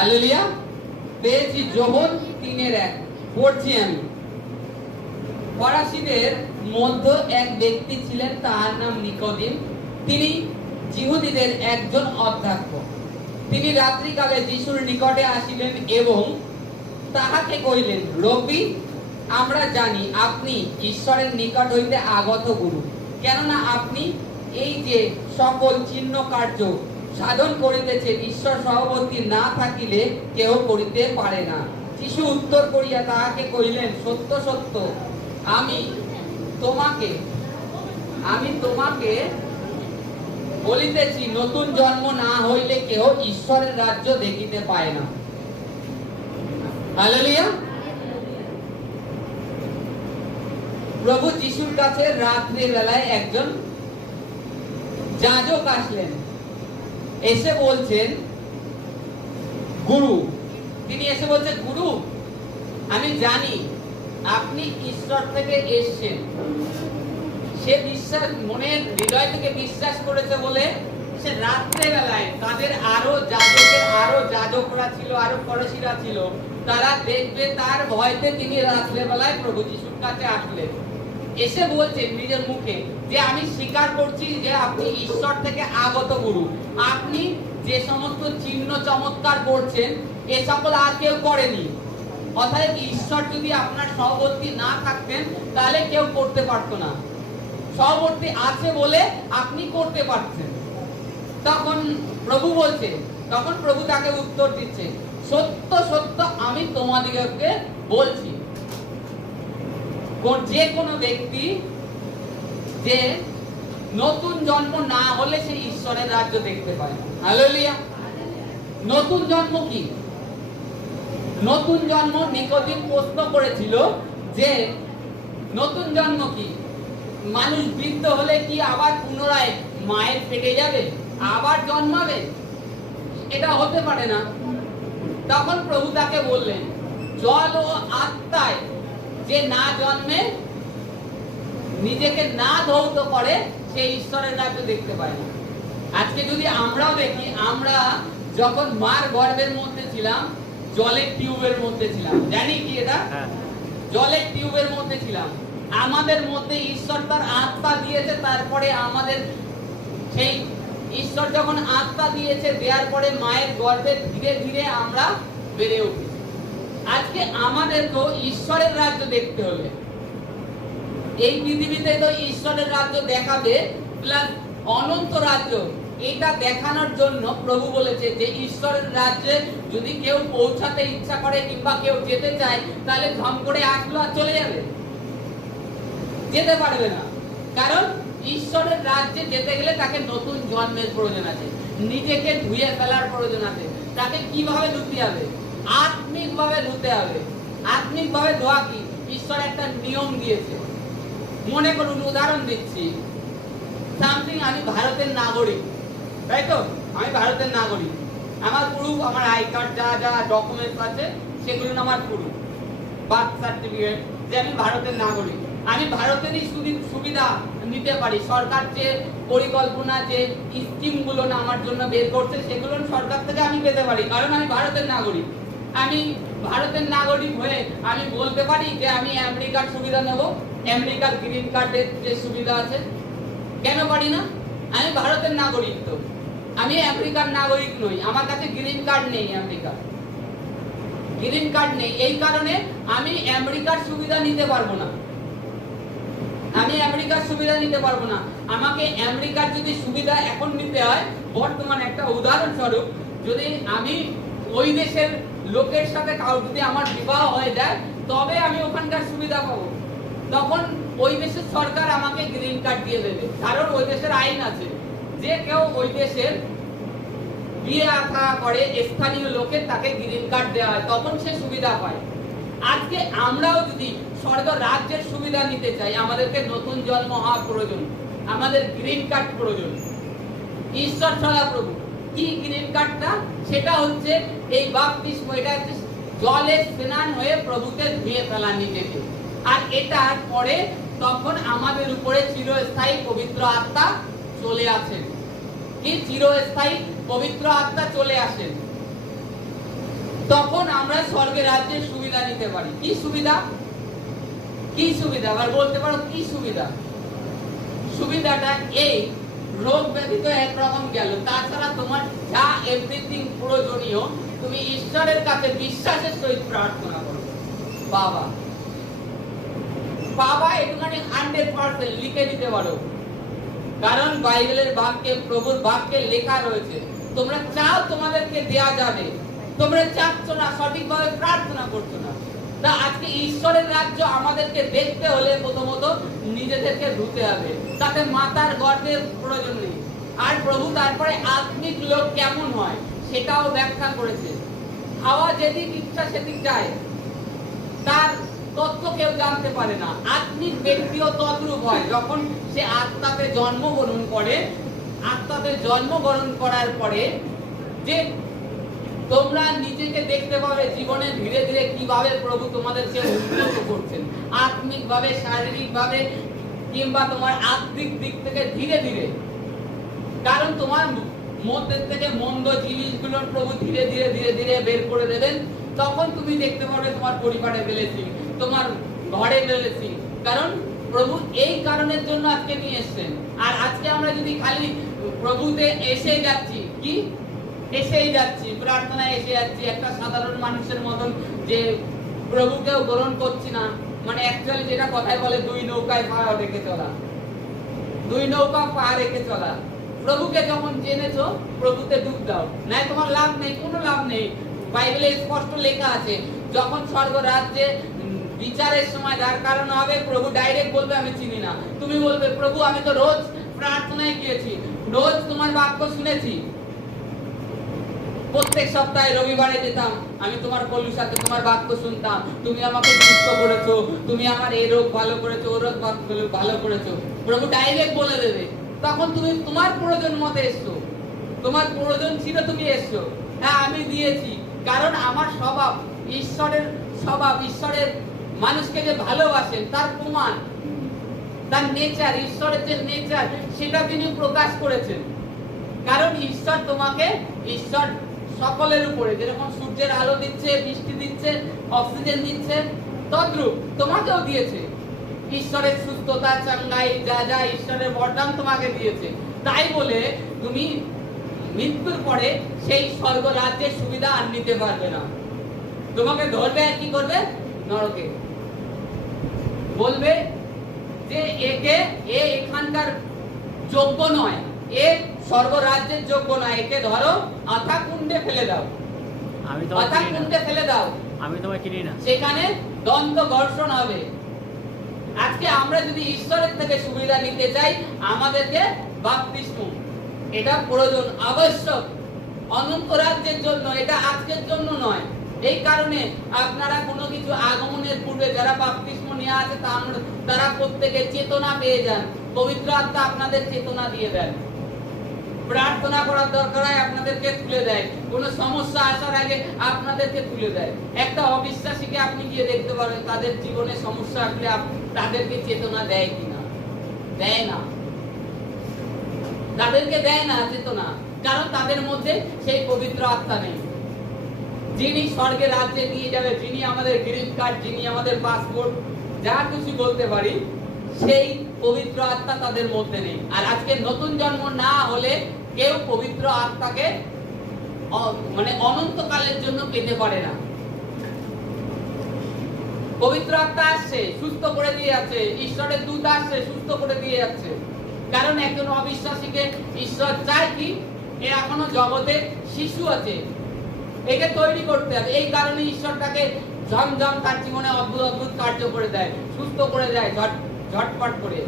Hallelujah. পেয়েছি যোহন 3:1 পড়ছি আমি। ফরাসিদের মধ্যে এক ব্যক্তি ছিলেন, তার নাম নিকোদিম। তিনি জিহুদীদের একজন অধ্যক্ষ। তিনি রাত্রিকালে যিশুর নিকটে আসিলেন এবং তাহাকে কহিলেন, রব্বি, আমরা জানি আপনি ঈশ্বরের নিকট হইতে আগত গুরু, কেননা আপনি এই যে সকল চিহ্ন কার্য সাধন করিতেছেন, ঈশ্বর সহবর্তী না থাকিলে কেউ করিতে পারে না। যিশু উত্তর করিয়া তাহাকে কহিলেন, সত্য সত্য আমি তোমাকে বলিতেছি, নতুন জন্ম না হইলে কেউ ঈশ্বরের রাজ্য দেখিতে পায় না। হালেলুয়া। প্রভু যিশুর কাছে রাত্রি বেলায় একজন যাজক আসলেন, এসে বলছেন, গুরু, তিনি এসে বলছেন, গুরু, আমি জানি আপনি ঈশ্বর থেকে এসেছেন। সে বিশ্বাস, মনের হৃদয় থেকে বিশ্বাস করেছে বলে সে রাত্রে বেলায় তাদের আরো যাজকরা ছিল, আরো ফরাসিরা ছিল, তারা দেখবে তার ভয়তে তিনি রাত্রে বেলায় প্রভু যিশুর কাছে আসলেন। এসে বলছেন নিজের মুখে যে আমি স্বীকার করছি যে আপনি ঈশ্বর থেকে আগত গুরু। আপনি যে সমস্ত চিহ্ন চমৎকার করছেন এ সকল আর কেউ করেনি। অতএব ঈশ্বর যদি আপনার সহবর্তী না থাকতেন তাহলে কেউ করতে পারতো না। সহবর্তী আছে বলে আপনি করতে পারছেন। তখন প্রভু তাকে উত্তর দিচ্ছে, সত্য সত্য আমি তোমাদিগকে বলছি, যে কোনো ব্যক্তি যে নতুন জন্ম না হলে সে ঈশ্বরের রাজ্য দেখতে পায় না। হালেলুয়া। নতুন জন্ম কি? নতুন জন্ম, নিকোদিম প্রশ্ন করেছিল যে নতুন জন্ম কি? মানুষ বৃদ্ধ হলে কি আবার পুনরায় মায়ের পেটে যাবে, আবার জন্মাবে? এটা হতে পারে না। তখন প্রভু তাকে বললেন, জল ও আত্মায় যে না জন্মে, নিজেকে না ধৌত করে, সে ঈশ্বরের রাজ্য দেখতে পায় না। আজকে যদি আমরাও দেখি, আমরা যখন মার গর্ভের মধ্যে ছিলাম, জলের টিউবের মধ্যে ছিলাম। জানি কি এটা? জলের টিউবের মধ্যে ছিলাম। আমাদের মধ্যে ঈশ্বর তার আত্মা দিয়েছে, তারপরে আমাদের সেই ঈশ্বর যখন আত্মা দিয়েছে, দেওয়ার পরে মায়ের গর্ভে ধীরে ধীরে আমরা বেড়ে উঠি। আজকে আমাদেরকেও ঈশ্বরের রাজ্য দেখতে হলে, এই পৃথিবীতে তো ঈশ্বরের রাজ্য দেখাবে প্লাস অনন্ত রাজ্য, এটা দেখানোর জন্য প্রভু বলেছে যে ঈশ্বরের রাজ্যে যদি কেউ পৌঁছাতে ইচ্ছা করে কিংবা কেউ যেতে চায়, তাহলে ধম করে আসলো আর চলে যাবে, যেতে পারবে না। কারণ ঈশ্বরের রাজ্যে যেতে গেলে তাকে নতুন জন্মের প্রয়োজন আছে, নিজেকে ধুয়ে ফেলার প্রয়োজন আছে। তাকে কিভাবে ধুতে হবে? আত্মিকভাবে ধুতে হবে। আত্মিকভাবে ধোয়া কি? ঈশ্বর একটা নিয়ম দিয়েছে। মনে করুন, উদাহরণ দিচ্ছি, সামথিং আমি ভারতের নাগরিক, তাই তো? আমি ভারতের নাগরিক, আমার প্রুফ, আমার আই কার্ড, যা যা ডকুমেন্টস আছে সেগুলো আমার প্রুফ, বার্থ সার্টিফিকেট, যে আমি ভারতের নাগরিক। আমি ভারতেরই সুবিধা নিতে পারি। সরকার যে পরিকল্পনা, যে স্কিমগুলো না আমার জন্য বের করছে, সেগুলো সরকার থেকে আমি পেতে পারি, কারণ আমি ভারতের নাগরিক। আমি ভারতের নাগরিক হয়ে আমি বলতে পারি যে আমি আমেরিকার সুবিধা নেব, আমেরিকার গ্রিন কার্ডের যে সুবিধা আছে। কেন পারি না? আমি ভারতের নাগরিক, তো আমি আমেরিকার নাগরিক নই, আমার কাছে গ্রিন কার্ড নেই, আমেরিকার গ্রিন কার্ড নেই। এই কারণে আমি আমেরিকার সুবিধা নিতে পারবো না। আমি আমেরিকার সুবিধা নিতে পারবো না। আমাকে আমেরিকার যদি সুবিধা এখন নিতে হয়, বর্তমান একটা উদাহরণস্বরূপ, যদি আমি ওই দেশের লোকের সাথে যদি আমার বিবাহ হয়ে যায়, তবে আমি ওখানকার সুবিধা পাবো। তখন ওই দেশের সরকার আমাকে গ্রিন কার্ড দিয়ে দেবে, কারণ ওই দেশের আইন আছে যে কেউ ওই দেশের বিয়ে আশা করে স্থানীয় লোকের, তাকে গ্রিন কার্ড দেওয়া হয়, তখন সে সুবিধা পায়। আজকে আমরাও যদি স্বর্গ রাজ্যের সুবিধা নিতে চাই, আমাদেরকে নতুন জন্ম হওয়া প্রয়োজন, আমাদের গ্রিন কার্ড প্রয়োজন। ঈশ্বর ছাড়া প্রভু কি গ্রিন কার্ডটা? সেটা হচ্ছে এই বাপ্তিস্ম, এটা হচ্ছে জলে স্নান হয়ে প্রভুকে ধুয়ে ফেলা নিজেকে। আর এটার পরে তখন আমাদের উপরে চিরস্থায়ী পবিত্র আত্মা চলে আসেন। কি চিরস্থায়ী পবিত্র আত্মা চলে আসেন? তখন আমরা স্বর্গের রাজ্যের সুবিধা নিতে পারি। কি সুবিধা? কি সুবিধা? আবার বলতে পারো কি সুবিধা? সুবিধাটা এই, রোগ ব্যাধি তো একরকম গেল, তাছাড়া তোমার যা এভরিথিং প্রয়োজনীয় তুমি ঈশ্বরের কাছে বিশ্বাসের সহিত প্রার্থনা করো। বাবা বাবা একটুখানি 100% লিখে দিতে পারো, কারণ বাইবেলের বাক্যে, প্রভুর বাক্যে লেখা রয়েছে তোমরা চাও তোমাদেরকে দেয়া যাবে, তোমরা চাচ্ছ না, সঠিকভাবে প্রার্থনা করছো না। তা আজকে ঈশ্বরের রাজ্য আমাদেরকে দেখতে হলে প্রথমত নিজেদেরকে ধুতে হবে, তাতে মাতার গর্বের প্রয়োজন নেই। আর প্রভু তারপরে আত্মিক লোক কেমন হয় সেটাও ব্যাখ্যা করেছে। হাওয়া যেদিক ইচ্ছা সেদিক যায়, তার তত্ত্ব কেউ জানতে পারে না। আত্মিক ব্যক্তিও তদ্রূপ হয়, যখন সে আত্মাতে জন্মগ্রহণ করে। আত্মাতে জন্মগ্রহণ করার পরে যে তোমরা নিজেকে দেখতে পাবে জীবনে ধীরে ধীরে কিভাবে প্রভু তোমাদেরকে উন্নত করছেন, আত্মিক ভাবে, শারীরিক ভাবে, কিংবা তোমার আত্মিক দিক থেকে ধীরে ধীরে। কারণ তোমার মধ্যে থেকে মন্দ জিনিসগুলোর প্রভু ধীরে ধীরে ধীরে ধীরে বের করে দেবেন। তখন তুমি দেখতে পাবে তোমার পরিবারে বেলেছি, তোমার ঘরে বেলেছি। কারণ প্রভু এই কারণের জন্য আজকে নিয়ে এসেছেন। আর আজকে আমরা যদি খালি প্রভুতে এসে যাচ্ছি, কি এসেই যাচ্ছি, প্রার্থনায় এসে যাচ্ছি, একটা সাধারণ মানুষের মতন, যে প্রভুকেও গ্রহণ করছি না, মানে অ্যাকচুয়ালি যেটা কথায় বলে দুই নৌকায় পা রেখে চলা, দুই নৌকা পা রেখে চলা। প্রভুকে যখন জেনেছো প্রভুতে ডুব দাও, নাই তোমার লাভ নেই, কোনো লাভ নেই। বাইবেলে স্পষ্ট লেখা আছে যখন স্বর্গ রাজ্যে বিচারের সময় যার কারণ হবে, প্রভু ডাইরেক্ট বলবে আমি চিনি না। তুমি বলবে প্রভু আমি তো রোজ প্রার্থনায় গিয়েছি, রোজ তোমার বাক্য শুনেছি, প্রত্যেক সপ্তাহে রবিবারে যেতাম, আমি তোমার কলুর সাথে তোমার বাক্য শুনতাম, তুমি আমাকে সুস্থ করেছো, তুমি আমার এই রোগ ভালো করেছো, ও রোগ ভালো করেছো। প্রভু ডাইরেক্ট বলে দেবে। তখন তুমি তোমার প্রয়োজন মতে এসছো, তোমার প্রয়োজন ছিল তুমি এসছো, হ্যাঁ আমি দিয়েছি। কারণ আমার স্বভাব, ঈশ্বরের স্বভাব, ঈশ্বরের মানুষকে যে ভালোবাসেন তার প্রমাণ, তার নেচার, ঈশ্বরের যে নেচার সেটা তিনি প্রকাশ করেছেন। কারণ ঈশ্বর তোমাকে, ঈশ্বর সকলের উপরে যেরকম সূর্যের আলো দিচ্ছে, বৃষ্টি দিচ্ছে, অক্সিজেন দিচ্ছে, তদ্রূপ তোমাকেও দিয়েছে। ঈশ্বরের সুস্থতা, চাঙ্গাই, যা যা ঈশ্বরের বরদান তোমাকে দিয়েছে। তাই বলে তুমি মৃত্যুর পরে সেই স্বর্গ রাজ্যের সুবিধা আর নিতে পারবে না। তোমাকে ধরবে আর কি করবে? নরকে। বলবে যে একে, এ এখানকার যোগ্য নয়, এ স্বর্গ রাজ্যের যোগ্য নয়, একে ধরো আথা কুণ্ডে ফেলে দাও, আথা কুণ্ডে ফেলে দাও, আমি তোমায় চিনি না। সেখানে দন্ত ঘর্ষণ হবে। আজকে আমরা যদি ঈশ্বরের থেকে সুবিধা নিতে চাই, আমাদেরকে বাপ্তিস্ম এটা প্রয়োজন, আবশ্যক, অনন্ত রাজ্যের জন্য, এটা আজকের জন্য নয়। এই কারণে আপনারা কোনো কিছু আগমনের পূর্বে যারা বাপ্তিস্ম নিয়ে আছে তারা প্রত্যেকে চেতনা পেয়ে যান, পবিত্র আত্মা আপনাদের চেতনা দিয়ে দেন। প্রার্থনা করার দরকার হয় আপনাদেরকে তুলে দেয়, কোনো সমস্যা আসার আগে আপনাদেরকে তুলে দেয়। একটা অবিশ্বাসীকে আপনি গিয়ে দেখতে পারেন তাদের জীবনে সমস্যা আসলে তাদেরকে চেতনা দেয় কিনা? দেয় না, তাদেরকে দেয় না চেতনা, কারণ তাদের মধ্যে সেই পবিত্র আত্মা নেই। যিনি স্বর্গের রাজ্যে নিয়ে যাবে, যিনি আমাদের গ্রিন কার্ড, যিনি আমাদের পাসপোর্ট, যা কিছু বলতে পারি, সেই পবিত্র আত্মা তাদের মধ্যে নেই। আর আজকে নতুন জন্ম না হলে কেউ পবিত্র আত্মাকে মানে অনন্তকালের জন্য পেতে পারে না। পবিত্র আত্মা আসছে, সুস্থ করে দিয়ে যাচ্ছে, ঈশ্বরের দূত আসছে, সুস্থ করে দিয়ে যাচ্ছে। কারণ একজন অবিশ্বাসীকে ঈশ্বর চায় কি, এ এখনো জগতে শিশু আছে, একে তৈরি করতে হবে। এই কারণে ঈশ্বর তাকে ঝমঝম তার জীবনে অদ্ভুত অদ্ভুত কার্য করে দেয়, সুস্থ করে দেয় ঝটপট করে।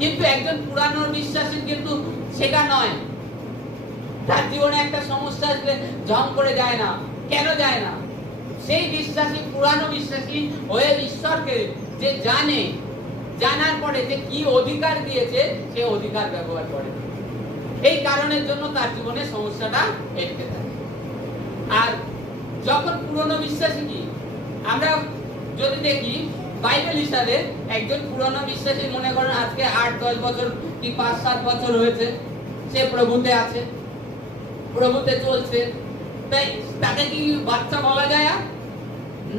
কিন্তু একজন পুরানো বিশ্বাসীর কিন্তু সেটা নয়। তার জীবনে একটা সমস্যা আসলে ঝম করে যায় না। কেন যায় না? সেই বিশ্বাসী, পুরানো বিশ্বাসী হয়ে ঈশ্বরকে যে জানে, জানার পরে যে কি অধিকার দিয়েছে সে অধিকার ব্যবহার করে। এই কারণের জন্য তার জীবনে সমস্যাটা এড়িয়ে থাকে। আর যখন পুরনো বিশ্বাসী কি, আমরা যদি দেখি বাইবেল হিসাবে একজন পুরনো বিশ্বাসী, মনে করেন আজকে 8-10 বছর কি 5-7 বছর হয়েছে সে প্রভুতে আছে, প্রভুতে চলছে, তাই তাকে কি বাচ্চা বলা যায়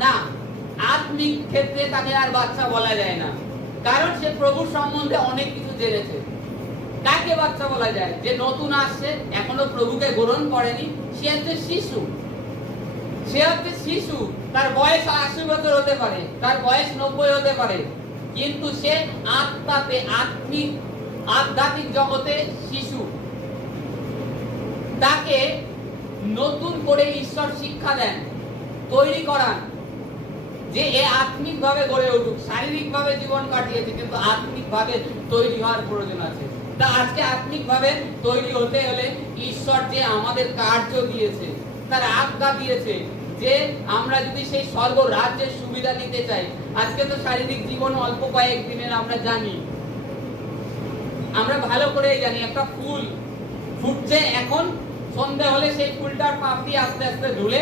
না? আত্মিক ক্ষেত্রে তাকে আর বাচ্চা বলা যায় না, কারণ সে প্রভুর সম্বন্ধে অনেক কিছু জেনেছে। কাকে বাচ্চা বলা যায়? যে নতুন আসছে, এখনো প্রভুকে গ্রহণ করেনি, সে হচ্ছে শিশু। সে হচ্ছে শিশু, তার বয়স 80 বছর হতে পারে, তার বয়স 90 হতে পারে, কিন্তু সে আত্মাতে, আধ্যাত্মিক জগতে শিশু। তাকে নতুন করে ঈশ্বর শিক্ষা দেন, তৈরি করান, যে এ আত্মিক ভাবে গড়ে উঠুক। শারীরিক ভাবে জীবন কাটিয়েছে, কিন্তু আত্মিক ভাবে তৈরি হওয়ার প্রয়োজন আছে। তা আজকে আত্মিক ভাবে তৈরি হতে হলে ঈশ্বর যে আমাদের কার্য দিয়েছে, তার আজ্ঞা দিয়েছে, যে আমরা যদি সেই স্বর্গ রাজ্যের সুবিধা নিতে চাই। আজকে তো শারীরিক জীবন অল্প কয়েক দিনের, আমরা জানি, আমরা ভালো করেই জানি। একটা ফুল ফুটছে, এখন সন্ধ্যা হলে সেই ফুলটার পাপড়ি আস্তে আস্তে ঝুলে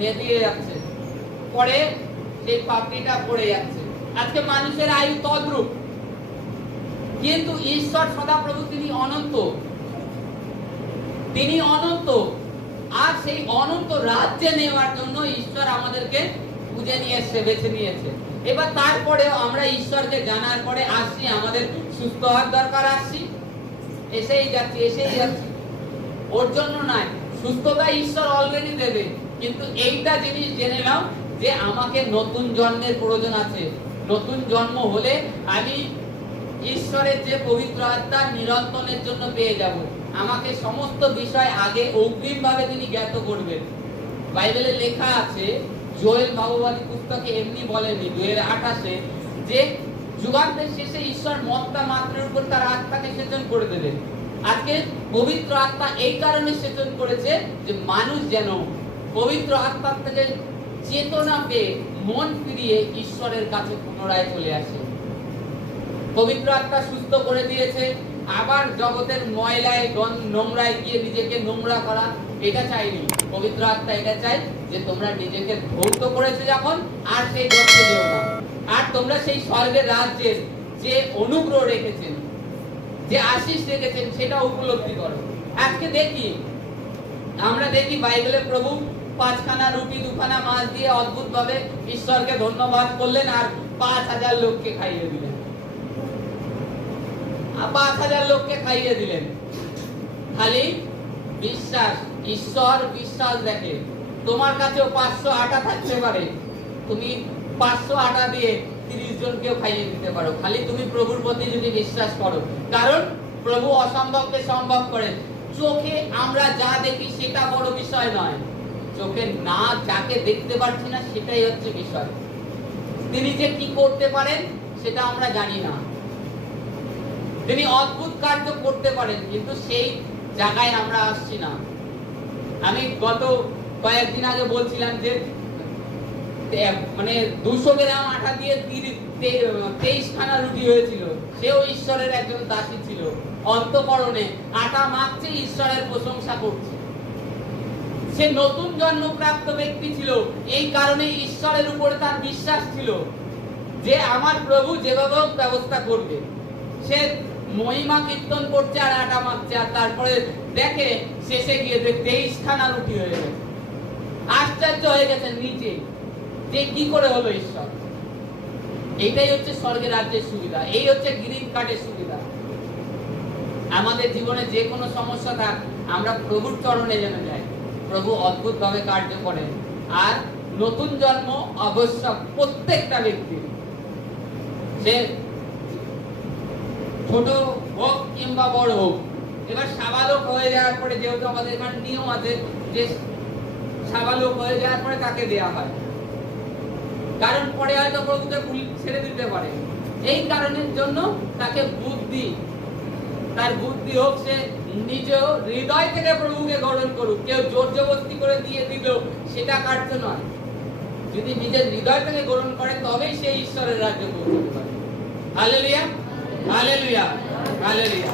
নেতিয়ে যাচ্ছে, পরে সেই পাপড়িটা পড়ে যাচ্ছে। আজকে মানুষের আয়ু তদ্রূপ, কিন্তু ঈশ্বর সদাপ্রভু তিনি অনন্ত, তিনি অনন্ত। আর সেই অনন্ত রাজ্যে নেওয়ার জন্য ঈশ্বর আমাদেরকে খুঁজে নিয়ে এসেছে, বেছে নিয়েছে। এবার তারপরেও আমরা ঈশ্বরকে জানার পরে আসছি, আমাদের সুস্থ হওয়ার দরকার, আসছি, এসেই যাচ্ছি। ওর জন্য নয়, সুস্থতা ঈশ্বর অলরেডি দেবে, কিন্তু এইটা জিনিস জেনে নাও যে আমাকে নতুন জন্মের প্রয়োজন আছে। নতুন জন্ম হলে আমি ঈশ্বরের যে পবিত্র আত্মা নিরন্তনের জন্য পেয়ে যাব। আমাকে সমস্ত বিষয় আগে অগ্রিম ভাবে তিনি জ্ঞাত করবেন। বাইবেলে লেখা আছে, জোয়েল ভাববাদী পুস্তকে এমনি বলেনি 2:28 যে যুগান্তের শেষে ঈশ্বর মত্তা মাত্রের উপর তার আত্মাকে সেচন করে দেবেন। আজকে পবিত্র আত্মা এই কারণে সেচন করেছে যে মানুষ যেন পবিত্র আত্মার থেকে চেতনা পেয়ে মন ফিরিয়ে ঈশ্বরের কাছে পুনরায় চলে আসে। পবিত্র আত্মা সুস্থ করে দিয়েছে, আবার জগতের ময়লায় নোংরায় গিয়ে নিজেকে নোংরা করা এটা চাইনি। পবিত্র আত্মা এটা চাই যে তোমরা নিজেকে ধৌত করেছো যখন, আর সেই গর্তে যেও না, আর তোমরা সেই স্বর্গের রাজ্যের যে অনুগ্রহ রেখেছেন, যে আশীষ রেখেছেন, সেটা উপলব্ধি করো। আজকে আমরা দেখি বাইবেলে প্রভু 5খানা রুটি 2খানা মাছ দিয়ে অদ্ভুত ভাবে ঈশ্বরকে ধন্যবাদ করলেন, আর 5000 লোককে খাইয়ে দিলেন। 5000 লোককে খাইয়ে দিলেন। খালি বিশ্বাস, ঈশ্বর বিশ্বাস দেখে। তোমার কাছেও 500 আটা থাকতে পারে, তুমি 500 আটা দিয়ে 30 জনকেও খাইয়ে দিতে পারো, খালি তুমি প্রভুর প্রতি যদি বিশ্বাস করো। কারণ প্রভু অসম্ভবকে সম্ভব করেন। চোখে আমরা যা দেখি সেটা বড় বিষয় নয়, চোখে না যাকে দেখতে পাচ্ছি না সেটাই হচ্ছে বিষয়। তিনি যে কি করতে পারেন সেটা আমরা জানি না। তিনি অদ্ভুত কার্য করতে পারেন, কিন্তু সেই জায়গায় আমরা আসছি না। আমি গত কয়েকদিন আগে বলছিলাম যে 200 গ্রাম আটা দিয়ে 23খানা রুটি হয়েছিল। সেও ঈশ্বরের একজন দাসী ছিল, অন্তঃকরণে আটা মাখছে, ঈশ্বরের প্রশংসা করছে। সে নতুন জন্মপ্রাপ্ত ব্যক্তি ছিল, এই কারণে ঈশ্বরের উপরে তার বিশ্বাস ছিল যে আমার প্রভু যেভাবে ব্যবস্থা করবে। সে মহিমা কীর্তন করছে আর আটা মাখছে, আর তারপরে দেখে শেষে গিয়ে 23খানা রুটি হয়ে গেছে। আশ্চর্য হয়ে গেছেন নিচে যে কি করে হলো ঈশ্বর। এইটাই হচ্ছে স্বর্গের রাজ্যের সুবিধা, এই হচ্ছে গ্রিন কার্ডের সুবিধা। আমাদের জীবনে যে কোনো সমস্যা থাক, আমরা প্রভুর চরণে যেন যাই, প্রভু অদ্ভুত ভাবে কার্য করেন। আর নতুন জন্ম আবশ্যক প্রত্যেকটা ব্যক্তির, সে ছোট হোক কিংবা বড় হোক। এবার সাবালক হয়ে যাওয়ার পরে, যেহেতু আমাদের এখানে নিয়ম আছে যে সাবালক হয়ে যাওয়ার পরে তাকে দেয়া হয়, কারণ পরে হয়তো প্রভুকে ছেড়ে দিতে পারে। এই কারণের জন্য তাকে তার বুদ্ধি হোক, সে নিজেও হৃদয় থেকে প্রভুকে গ্রহণ করুক। কেউ জোর জবরদস্তি করে দিয়ে দিল সেটা কার্য নয়। যদি নিজের হৃদয় থেকে গ্রহণ করে তবেই সে ঈশ্বরের রাজ্যে পৌঁছতে পারে। Hallelujah, hallelujah, hallelujah.